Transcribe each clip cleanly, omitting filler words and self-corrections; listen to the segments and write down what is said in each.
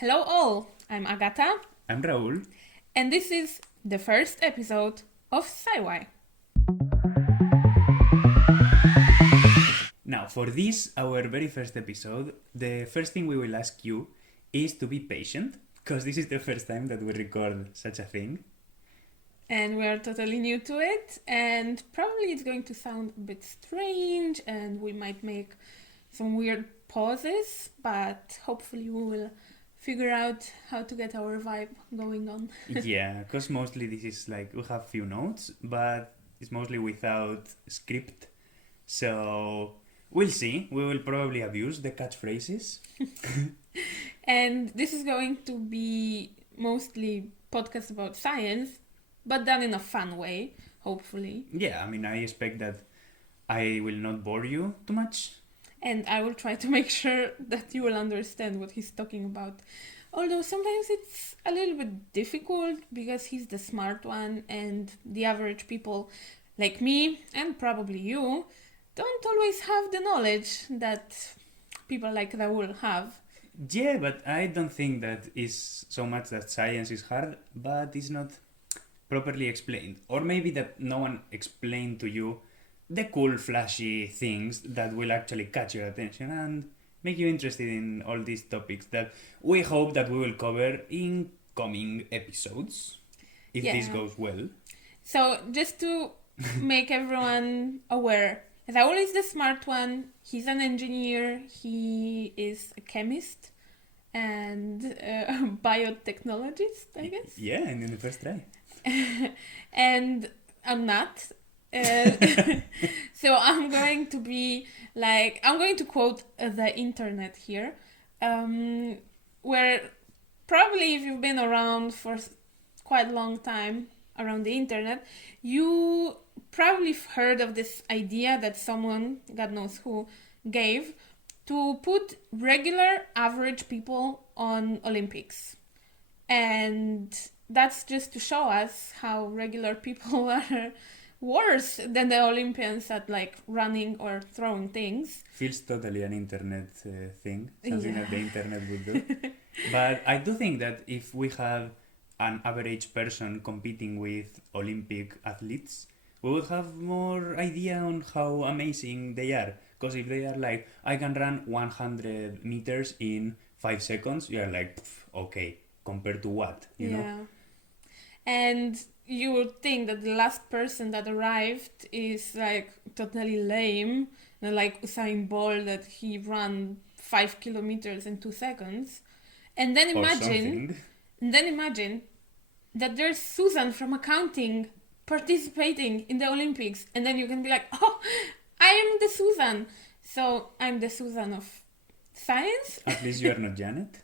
Hello all, I'm Agata, I'm Raul. and this is the first episode of Sci-why. Now, for this, our very first episode, the first thing we will ask you is to be patient, because this is the first time that we record such a thing. And we are totally new to it, and probably it's going to sound a bit strange, and we might make some weird pauses, but hopefully we will figure out how to get our vibe going on. Yeah, because mostly this is like, we have few notes, but it's mostly without script. So, we'll see. We will probably abuse the catchphrases. And this is going to be mostly podcast about science, but done in a fun way, hopefully. Yeah, I mean, I expect that I will not bore you too much. And I will try to make sure that you will understand what he's talking about. Although sometimes it's a little bit difficult because he's the smart one and the average people like me and probably you don't always have the knowledge that people like Raul have. Yeah, but I don't think that is so much that science is hard, but it's not properly explained. Or maybe that no one explained to you the cool, flashy things that will actually catch your attention and make you interested in all these topics that we hope that we will cover in coming episodes, if this goes well. So just to make everyone aware, Raul is the smart one, he's an engineer, he is a chemist and a biotechnologist, I guess. Yeah, and in the first try. And I'm not. So I'm going to quote the internet here, where probably if you've been around for quite a long time around the internet, you probably heard of this idea that someone, God knows who, gave to put regular average people on Olympics. And that's just to show us how regular people are worse than the Olympians at like running or throwing things. Feels totally an internet thing, something Yeah. that the internet would do. But I do think that if we have an average person competing with Olympic athletes, we would have more idea on how amazing they are. Because if they are like, I can run 100 meters in 5 seconds, you are like, okay, compared to what, you know? And you would think that the last person that arrived is like totally lame, like Usain Bolt that he ran 5 kilometers in 2 seconds. And then imagine that there's Susan from accounting participating in the Olympics, and then you can be like, oh, I am the Susan. So I'm the Susan of science. At least you are not Janet.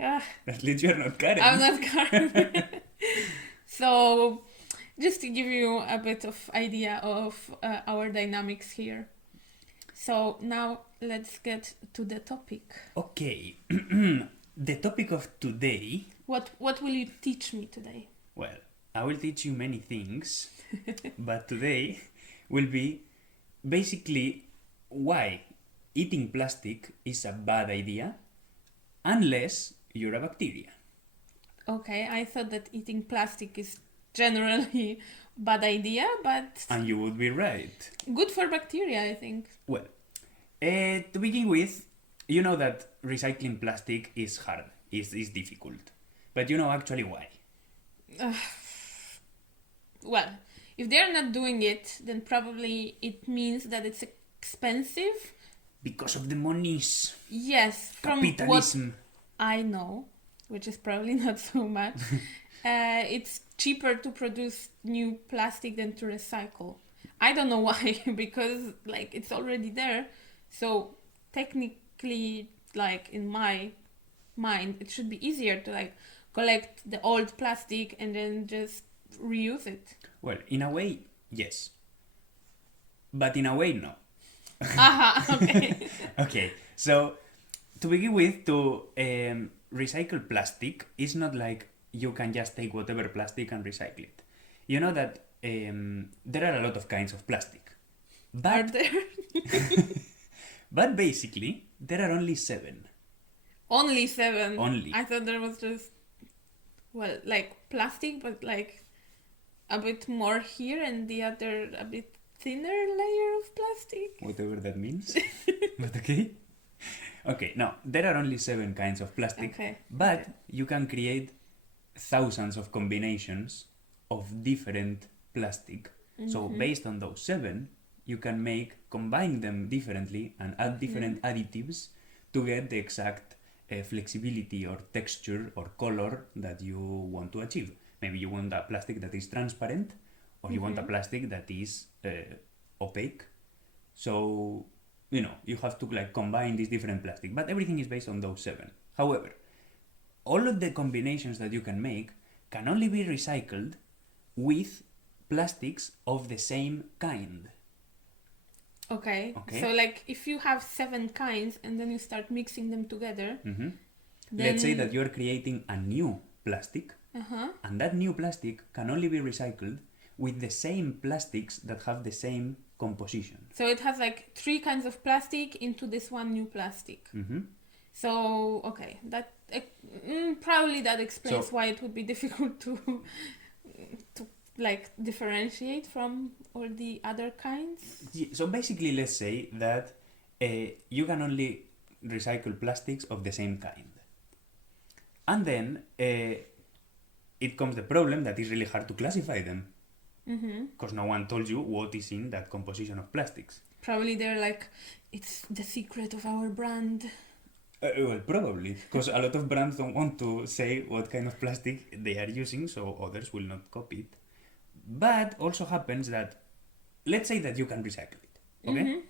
Ah, At least you are not Karen. I'm not Karen. So just to give you a bit of idea of our dynamics here. So now let's get to the topic. Okay. The topic of today. What will you teach me today? Well, I will teach you many things, but today will be basically why eating plastic is a bad idea unless you're a bacteria. Okay, I thought that eating plastic is generally bad idea, but And you would be right. good for bacteria, I think. Well, to begin with, you know that recycling plastic is hard, is difficult. But you know actually why. Well, if they're not doing it, then probably it means that it's expensive. Because of the monies. Yes, from Capitalism. what I know, which is probably not so much, it's cheaper to produce new plastic than to recycle. I don't know why, because like it's already there. So technically, like in my mind, it should be easier to like collect the old plastic and then just reuse it. Well, in a way, yes. But in a way, no. Aha, okay. Okay, so to begin with, to recycle plastic is not like you can just take whatever plastic and recycle it. You know that there are a lot of kinds of plastic. But, Are there? but basically, there are only 7. Only 7. Only. I thought there was just, well, like plastic, but like a bit more here and the other a bit thinner layer of plastic. Whatever that means. But okay. Okay, now, there are only 7 kinds of plastic, Okay. but okay. you can create thousands of combinations of different plastic. So based on those 7, you can combine them differently and add different additives to get the exact flexibility or texture or color that you want to achieve. Maybe you want a plastic that is transparent, or you want a plastic that is opaque. So, you have to like combine these different plastic, but everything is based on those 7. However, all of the combinations that you can make can only be recycled with plastics of the same kind. Okay. Okay. So like if you have 7 kinds and then you start mixing them together, then... Let's say that you're creating a new plastic, and that new plastic can only be recycled with the same plastics that have the same composition. So it has like 3 kinds of plastic into this one new plastic. So, okay, that probably that explains why it would be difficult to like differentiate from all the other kinds. Yeah, so basically, let's say that you can only recycle plastics of the same kind. And then it comes the problem that it's really hard to classify them. Because no one told you what is in that composition of plastics. Probably they're like, it's the secret of our brand. Well, probably, because a lot of brands don't want to say what kind of plastic they are using, so others will not copy it. But also happens that, let's say that you can recycle it, okay?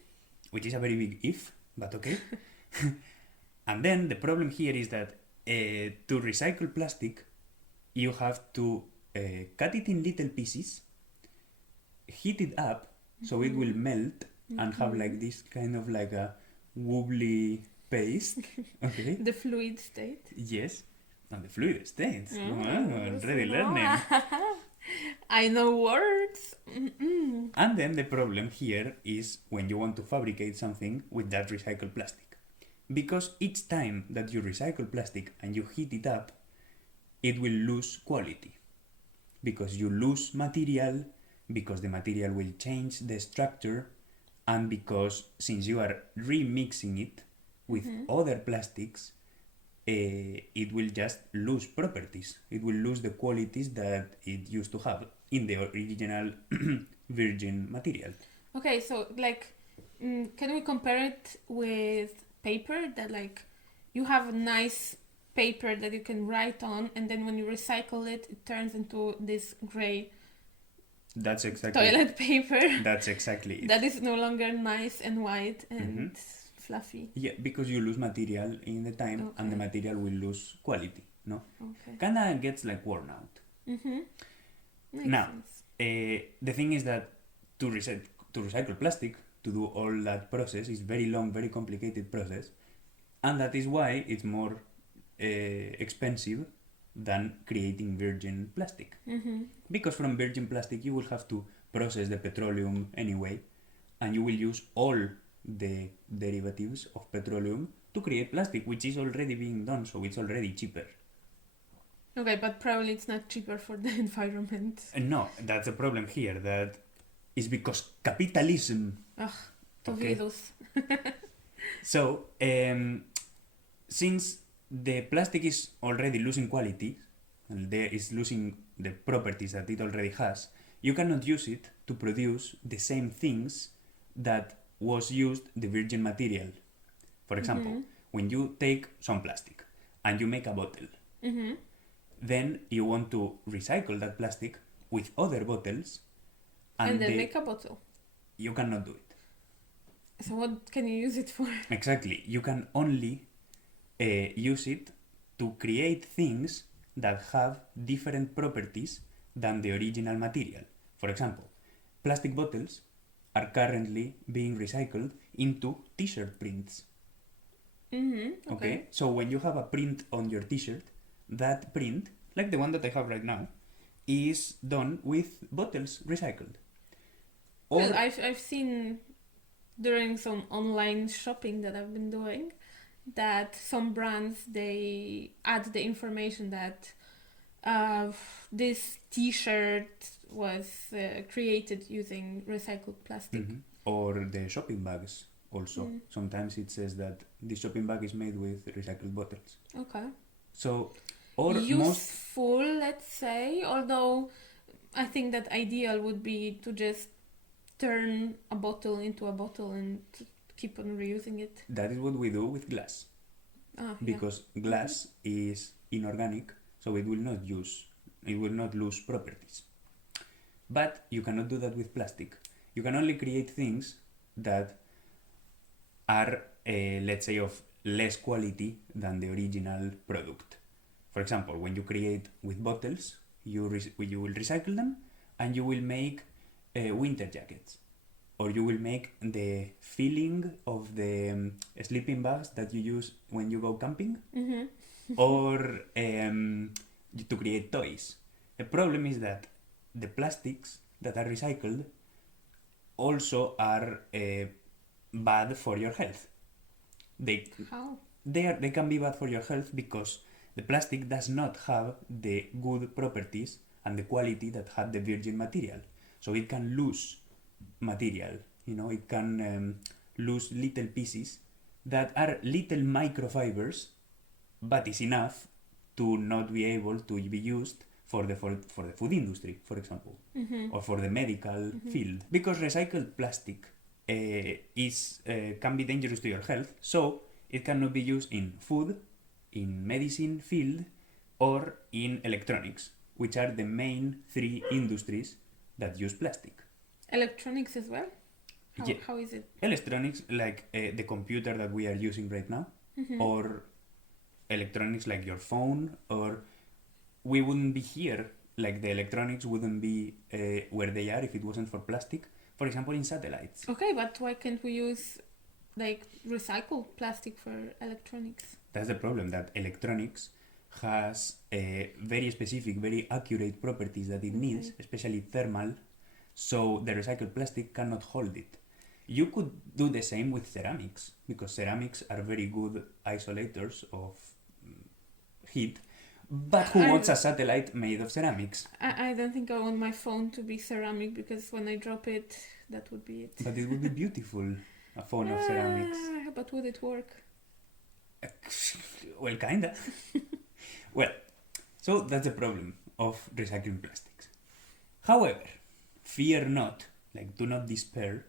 Which is a very big if, but okay. And then the problem here is that to recycle plastic, you have to cut it in little pieces, heat it up so it will melt and have like this kind of like a wobbly paste. Okay. The fluid state. Yes. And the fluid state. Already learning. I know words. And then the problem here is when you want to fabricate something with that recycled plastic. Because each time that you recycle plastic and you heat it up, it will lose quality. Because you lose material, because the material will change the structure, and because since you are remixing it with other plastics, it will just lose properties. It will lose the qualities that it used to have in the original virgin material. Okay, so like, can we compare it with paper? That like, you have a nice paper that you can write on, and then when you recycle it, it turns into this gray That's exactly toilet paper. That's exactly it. That is no longer nice and white and fluffy. Yeah, because you lose material in the time, and the material will lose quality. No, kinda gets like worn out. Now, the thing is that to recycle plastic, to do all that process is very long, very complicated process, and that is why it's more expensive than creating virgin plastic. Because from virgin plastic you will have to process the petroleum anyway, and you will use all the derivatives of petroleum to create plastic, which is already being done, so it's already cheaper. Okay, but probably it's not cheaper for the environment. No, that's the problem here, that is because capitalism. Okay. So, since the plastic is already losing quality, and there is losing the properties that it already has, you cannot use it to produce the same things that was used the virgin material. For example, when you take some plastic and you make a bottle, then you want to recycle that plastic with other bottles, and then make a bottle. You cannot do it. So what can you use it for? Exactly. You can only use it to create things that have different properties than the original material. For example, plastic bottles are currently being recycled into t-shirt prints. Okay. So when you have a print on your t-shirt, that print, like the one that I have right now, is done with bottles recycled. Well, I've seen during some online shopping that I've been doing, that some brands, they add the information that this t-shirt was created using recycled plastic. Or the shopping bags also. Sometimes it says that the shopping bag is made with recycled bottles. Okay. So, or useful, let's say, although I think that ideal would be to just turn a bottle into a bottle and keep on reusing it. That is what we do with glass. Because glass is inorganic, so it will not lose properties. But you cannot do that with plastic. You can only create things that are, let's say, of less quality than the original product. For example, when you create with bottles, you will recycle them and you will make winter jackets. Or you will make the filling of the sleeping bags that you use when you go camping. Or to create toys. The problem is that the plastics that are recycled also are bad for your health. How? They can be bad for your health because the plastic does not have the good properties and the quality that had the virgin material. So it can lose material, it can lose little pieces that are little microfibers, but is enough to not be able to be used for the food industry, for example, or for the medical field, because recycled plastic can be dangerous to your health, so it cannot be used in food, in medicine field, or in electronics, which are the main three industries that use plastic. Electronics as well? How is it? Electronics, like the computer that we are using right now, or electronics like your phone, or we wouldn't be here, like the electronics wouldn't be where they are if it wasn't for plastic. For example, in satellites. Okay, but why can't we use recycled plastic for electronics? That's the problem, that electronics has very specific, very accurate properties that it needs, especially thermal, so the recycled plastic cannot hold it. You could do the same with ceramics, because ceramics are very good isolators of heat, but who wants a satellite made of ceramics? I don't think I want my phone to be ceramic, because when I drop it, that would be it. But it would be beautiful, a phone of ceramics. But would it work? Well, kinda. Well, so that's the problem of recycling plastics. However, fear not, do not despair,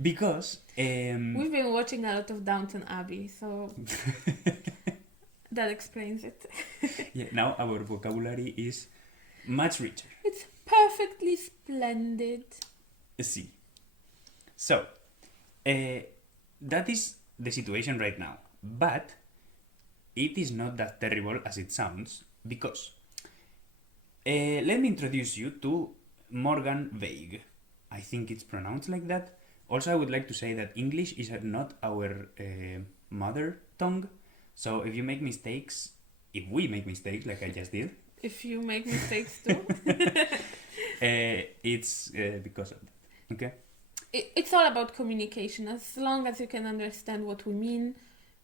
because we've been watching a lot of Downton Abbey, so that explains it. Yeah, now our vocabulary is much richer. It's perfectly splendid. See. So, that is the situation right now, but it is not that terrible as it sounds, because let me introduce you to Morgan Veig. I think it's pronounced like that. Also, I would like to say that English is not our mother tongue, so if we make mistakes, like I just did, if you make mistakes too, it's because of that. Okay. It's all about communication. As long as you can understand what we mean,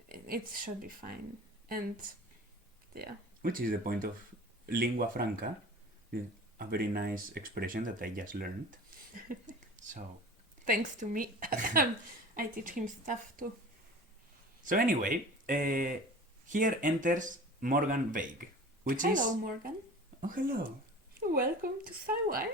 it should be fine. And yeah. Which is the point of lingua franca, a very nice expression that I just learned. So. Thanks to me. I teach him stuff too. So anyway, here enters Morgan Veig, which Hello, Morgan. Oh, hello. Welcome to Sci-why.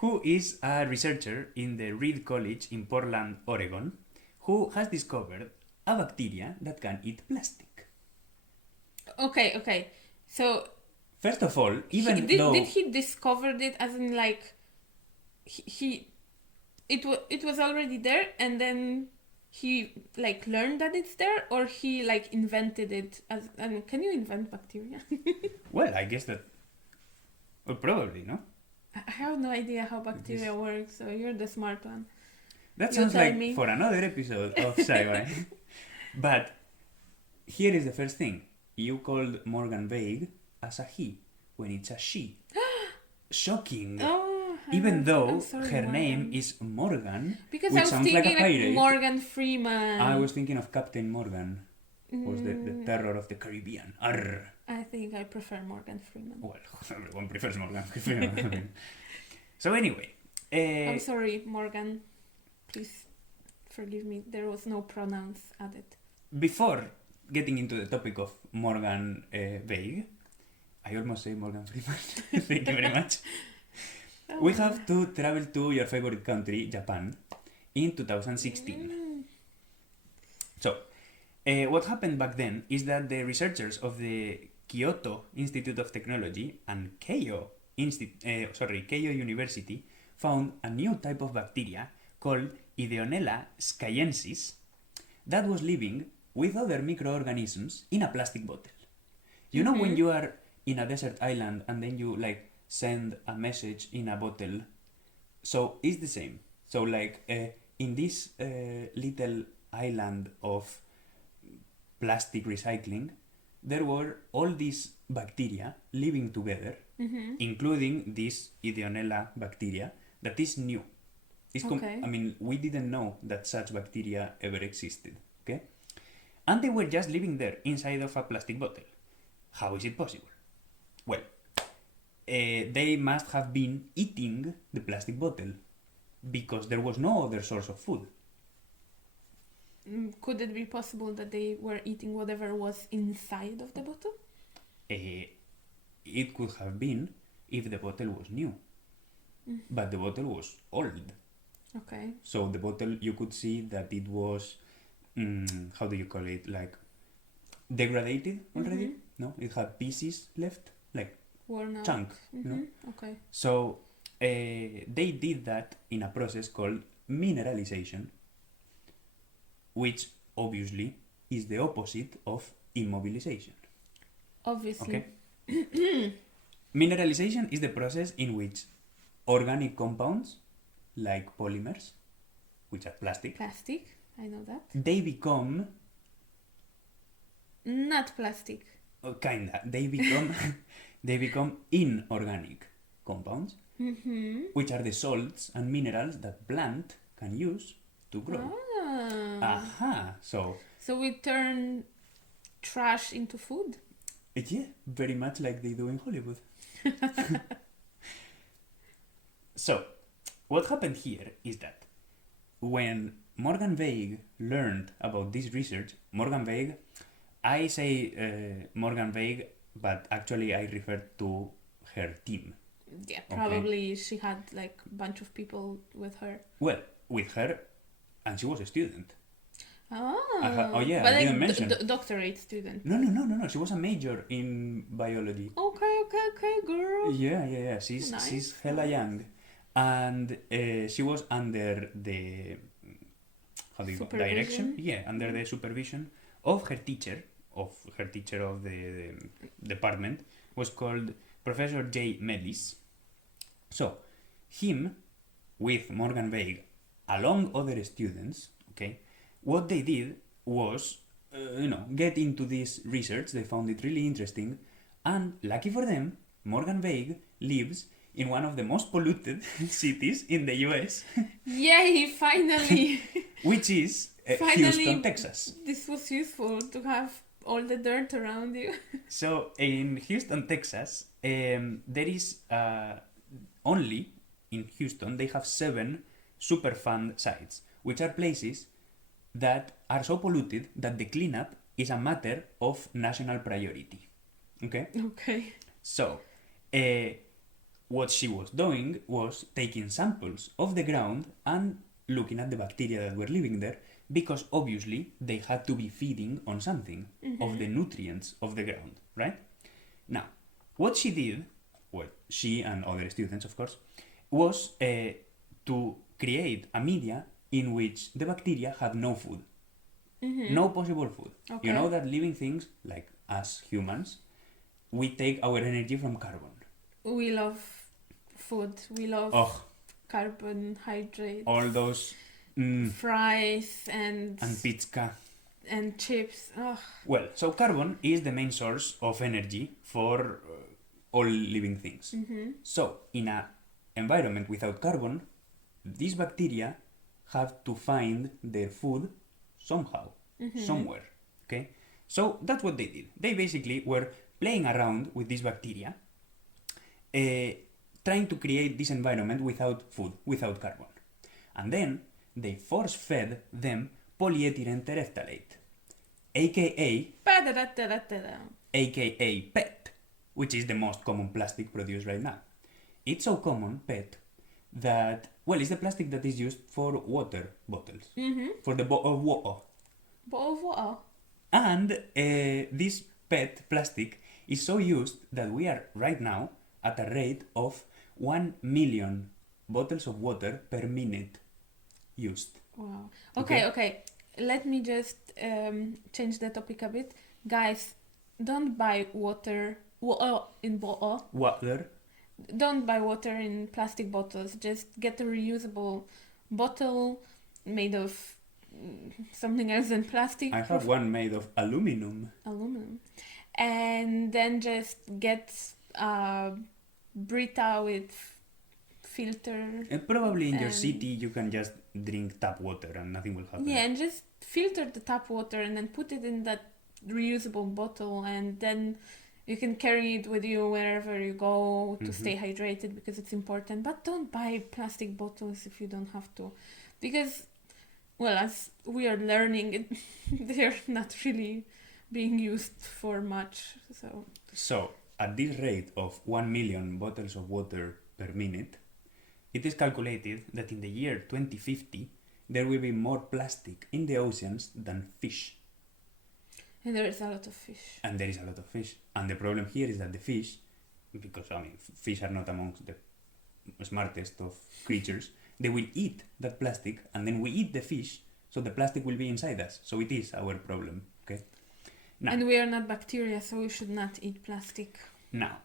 Who is a researcher in the Reed College in Portland, Oregon, who has discovered a bacteria that can eat plastic. Okay. So first of all, did he discover it as in it was already there and then he learned that it's there, or he invented it as can you invent bacteria? Well, I guess that probably, no? I have no idea how bacteria works, so you're the smart one. That sounds like for another episode of Sci-why. But here is the first thing. You called Morgan Veig as a he when it's a she. Shocking. Oh. Even though I'm sorry, her name Morgan. is Morgan, Because which I was sounds like a thinking like pirate. Morgan Freeman. I was thinking of Captain Morgan, who's the terror of the Caribbean. Arr. I think I prefer Morgan Freeman. Well, everyone prefers Morgan Freeman. So anyway, I'm sorry, Morgan. Please forgive me. There was no pronouns added. before getting into the topic of Morgan Vague, I almost say Morgan Freeman. Thank you very much. We have to travel to your favorite country, Japan, in 2016. So, what happened back then is that the researchers of the Kyoto Institute of Technology and Keio University found a new type of bacteria called Ideonella skyensis that was living with other microorganisms in a plastic bottle. You know when you are in a desert island and then you like send a message in a bottle? So it's the same. So like in this little island of plastic recycling, there were all these bacteria living together, including this Ideonella bacteria that is new. Okay. I mean, we didn't know that such bacteria ever existed, okay? And they were just living there inside of a plastic bottle. How is it possible? Well, they must have been eating the plastic bottle because there was no other source of food. Could it be possible that they were eating whatever was inside of the bottle? It could have been if the bottle was new, but the bottle was old. Okay. So the bottle, you could see that it was, how do you call it, like degraded already? No, it had pieces left, like Worn out. chunk, you know? Okay. So they did that in a process called mineralization, which obviously is the opposite of immobilization. Obviously. Okay. Mineralization is the process in which organic compounds, like polymers, which are plastic, Plastic. I know that. they become Not plastic. kinda. They become inorganic compounds, which are the salts and minerals that plant can use to grow. Aha. So we turn trash into food? yeah, very much like they do in Hollywood. So, what happened here is that when Morgan Vague learned about this research, Morgan Vague, I say Morgan Vague, but actually I refer to her team. Yeah, probably she had like a bunch of people with her. Well, with her, and she was a student. Oh, yeah, but I didn't mention. Doctorate student. No. She was a major in biology. Okay, girl. Yeah. She's hella young, and she was under the direction. Yeah, under the supervision of her teacher of the department, was called Professor J. Mellis. So, him with Morgan Vague, along other students, okay, what they did was, get into this research. They found it really interesting, and lucky for them, Morgan Vague lives in one of the most polluted cities in the US, Yay, finally! which is Finally, Houston, Texas. This was useful to have all the dirt around you. So in Houston, Texas, there is only in Houston they have 7 Superfund sites, which are places that are so polluted that the cleanup is a matter of national priority. Okay? Okay. So, what she was doing was taking samples of the ground and looking at the bacteria that were living there, because obviously they had to be feeding on something of the nutrients of the ground, right? Now, what she did, well, she and other students, of course, was to create a media in which the bacteria had no food. No possible food. Okay. You know that living things, like us humans, we take our energy from carbon. We love food. We love carbohydrates. All those fries and pizza. And chips. Ugh. Well, so carbon is the main source of energy for all living things. So, in a environment without carbon, these bacteria have to find their food somehow, somewhere. Okay? So that's what they did. They basically were playing around with these bacteria, trying to create this environment without food, without carbon. And then they force-fed them polyethylene terephthalate, aka PET, which is the most common plastic produced right now. It's so common, PET, that, well, it's the plastic that is used for water bottles, for the bottle of water. Bottle of water? And this PET plastic is so used that we are right now at a rate of 1 million bottles of water per minute used. Wow. Okay. Let me just change the topic a bit. Guys, don't buy water in bottle. Water. Don't buy water in plastic bottles. Just get a reusable bottle made of something else than plastic. I have one made of aluminum. And then just get Brita with filter. And probably in your city you can just drink tap water and nothing will happen. Yeah, and just filter the tap water and then put it in that reusable bottle, and then you can carry it with you wherever you go to stay hydrated, because it's important. But don't buy plastic bottles if you don't have to, because, well, as we are learning, they're not really being used for much. So at this rate of 1 million bottles of water per minute, it is calculated that in the year 2050 there will be more plastic in the oceans than fish. And there is a lot of fish. And there is a lot of fish. And the problem here is that the fish, because fish are not amongst the smartest of creatures, they will eat that plastic, and then we eat the fish, so the plastic will be inside us. So it is our problem. Okay. Now, and we are not bacteria, so we should not eat plastic. Now,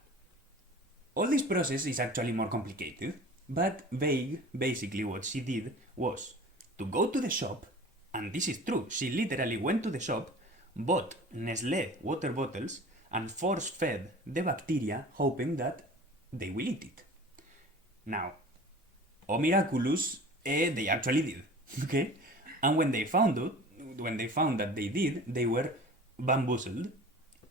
all this process is actually more complicated, but Veig, basically what she did was to go to the shop, and this is true, she literally went to the shop, bought Nestlé water bottles, and force-fed the bacteria, hoping that they will eat it. Now, oh miraculous, they actually did, okay? And when they found that they did, they were bamboozled,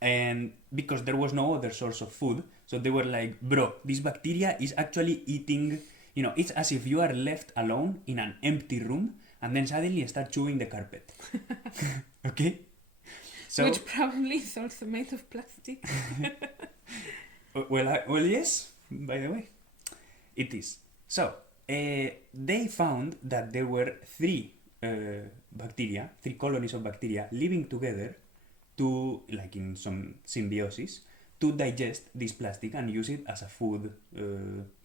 and because there was no other source of food, so they were like, bro, this bacteria is actually eating, it's as if you are left alone in an empty room and then suddenly start chewing the carpet. Okay? So, which probably is also made of plastic. well, yes, by the way, it is. So, they found that there were three colonies of bacteria living together to, like in some symbiosis, to digest this plastic and use it as a food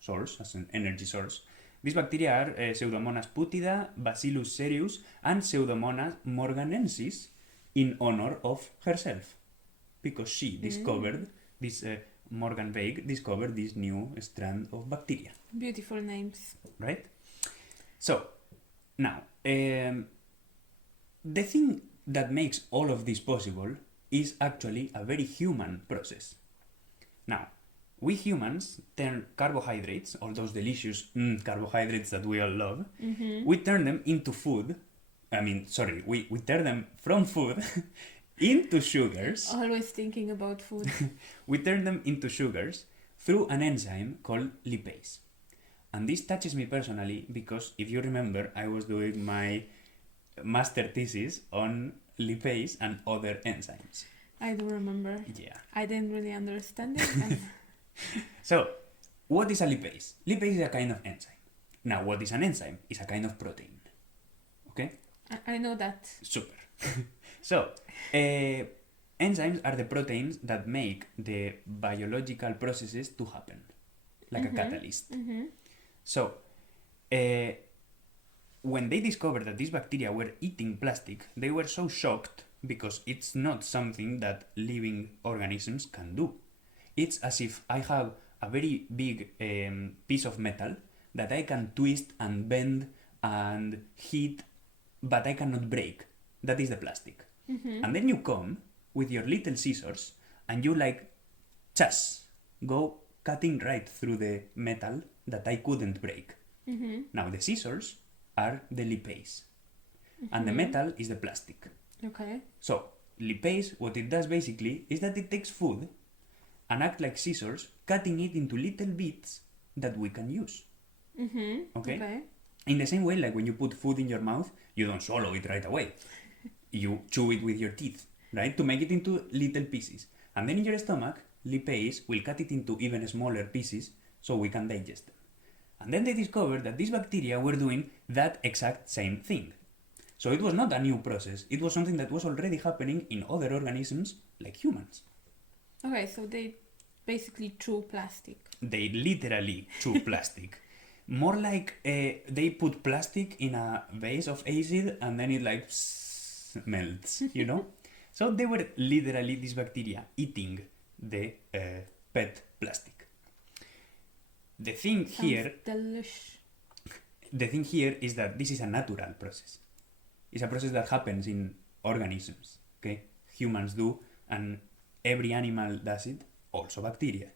source, as an energy source. These bacteria are Pseudomonas putida, Bacillus cereus, and Pseudomonas morganensis, in honor of herself, because she discovered this, Morgan Veig discovered this new strand of bacteria. Beautiful names. Right? So, now, the thing that makes all of this possible is actually a very human process. Now, we humans turn carbohydrates, all those delicious carbohydrates that we all love, we turn them into food. We turn them from food into sugars. Always thinking about food. We turn them into sugars through an enzyme called lipase. And this touches me personally because, if you remember, I was doing my master thesis on lipase and other enzymes. I do remember. Yeah. I didn't really understand it. So, what is a lipase? Lipase is a kind of enzyme. Now, what is an enzyme? It's a kind of protein. Okay? I know that. Super. So, enzymes are the proteins that make the biological processes to happen, like a catalyst. So, when they discovered that these bacteria were eating plastic, they were so shocked because it's not something that living organisms can do. It's as if I have a very big piece of metal that I can twist and bend and heat, but I cannot break. That is the plastic. And then you come with your little scissors and you go cutting right through the metal that I couldn't break. Mm-hmm. Now the scissors are the lipase, and the metal is the plastic. Okay. So lipase, what it does basically is that it takes food and acts like scissors, cutting it into little bits that we can use. Mm-hmm. Okay? In the same way, like when you put food in your mouth, you don't swallow it right away. You chew it with your teeth, right? To make it into little pieces. And then in your stomach, lipase will cut it into even smaller pieces so we can digest them. And then they discovered that these bacteria were doing that exact same thing. So it was not a new process, it was something that was already happening in other organisms like humans. Okay, so they basically chew plastic. They literally chew plastic. More like they put plastic in a vase of acid and then it like melts, you know? So they were literally, these bacteria, eating the pet plastic. The thing here is that this is a natural process. It's a process that happens in organisms, okay? Humans do, and every animal does it, also bacteria.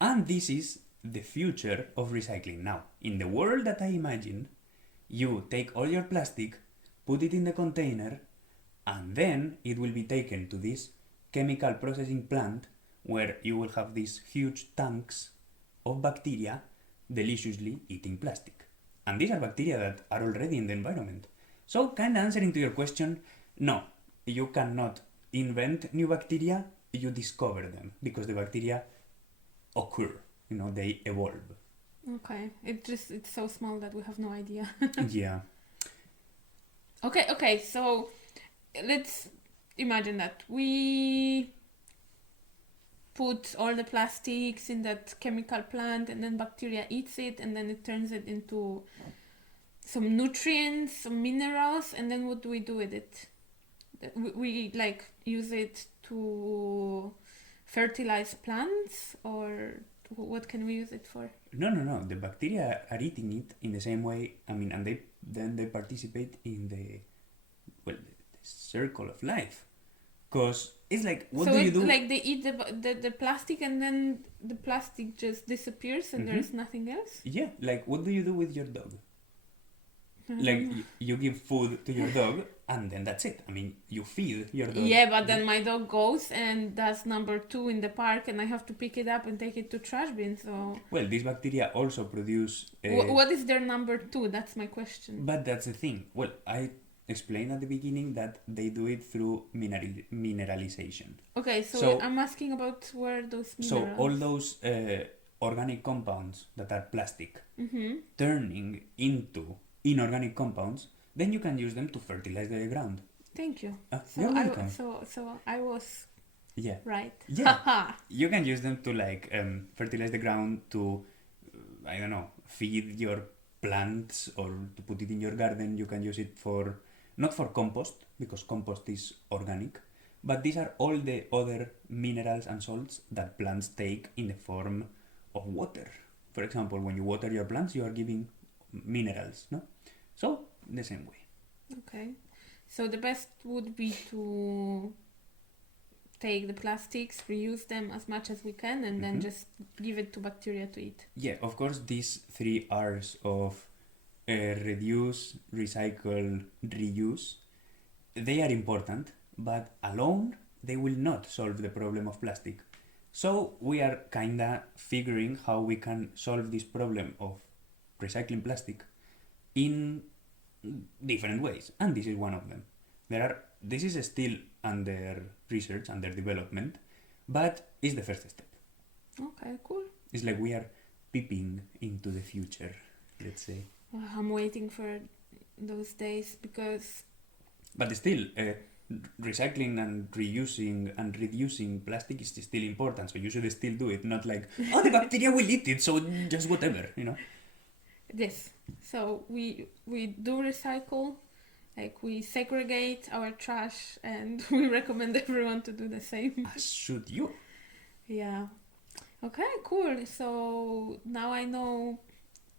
And this is the future of recycling. Now, in the world that I imagine, you take all your plastic, put it in the container, and then it will be taken to this chemical processing plant where you will have these huge tanks of bacteria deliciously eating plastic. And these are bacteria that are already in the environment. So, kind of answering to your question, no, you cannot invent new bacteria, you discover them, because the bacteria occur, you know, they evolve. Okay, it's so small that we have no idea. Yeah. Okay, so let's imagine that we put all the plastics in that chemical plant and then bacteria eats it and then it turns it into some nutrients, some minerals, and then what do we do with it? We like use it to fertilize plants, or what can we use it for? No. The bacteria are eating it in the same way. I mean, and they participate in the circle of life. Because it's like, what do you do? Like they eat the plastic and then the plastic just disappears and there's nothing else? Yeah, like what do you do with your dog? Like you give food to your dog and then that's it. I mean, you feed your dog. Yeah, but then my dog goes and does number 2 in the park and I have to pick it up and take it to trash bin. So well, these bacteria also produce what is their number 2? That's my question. But that's the thing. Well, I explained at the beginning that they do it through mineralization. Okay, so I'm asking about where those minerals... So all those organic compounds that are plastic turning into inorganic compounds, then you can use them to fertilize the ground. Thank you. You're welcome. So I was right. Yeah. You can use them to like fertilize the ground to, I don't know, feed your plants or to put it in your garden. You can use it for, not for compost, because compost is organic, but these are all the other minerals and salts that plants take in the form of water. For example, when you water your plants, you are giving minerals, no? So, the same way. Okay. So the best would be to take the plastics, reuse them as much as we can, and then just give it to bacteria to eat. Yeah, of course, these 3 R's of reduce, recycle, reuse, they are important, but alone they will not solve the problem of plastic. So we are kinda figuring how we can solve this problem of recycling plastic in different ways, and this is one of them. This is still under research, under development, but it's the first step. Okay, cool. It's like we are peeping into the future, let's say. Well, I'm waiting for those days because... But still, recycling and reusing and reducing plastic is still important, so you should still do it, not like, oh, the bacteria will eat it, so just whatever, you know? Yes. So we do recycle, like we segregate our trash, and we recommend everyone to do the same. As should you. Yeah. Okay, cool. So now I know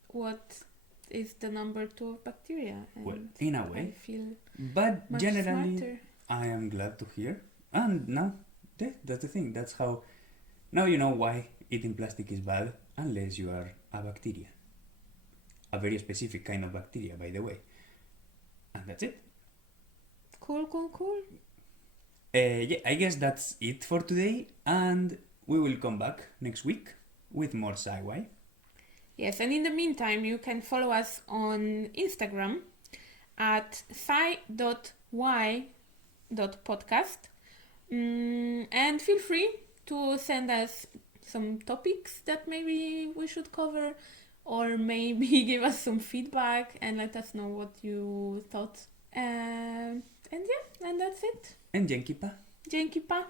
what is the number 2 of bacteria. And well, in a way. I feel but much generally, smarter. I am glad to hear. And now, that's the thing. That's how Now you know why eating plastic is bad unless you are a bacteria. A very specific kind of bacteria, by the way. And that's it. Cool. Yeah, I guess that's it for today, and we will come back next week with more Sci-why. Yes, and in the meantime, you can follow us on Instagram at sci.y.podcast. And feel free to send us some topics that maybe we should cover, or maybe give us some feedback and let us know what you thought. And that's it. And Dzięki pa. Dzięki pa.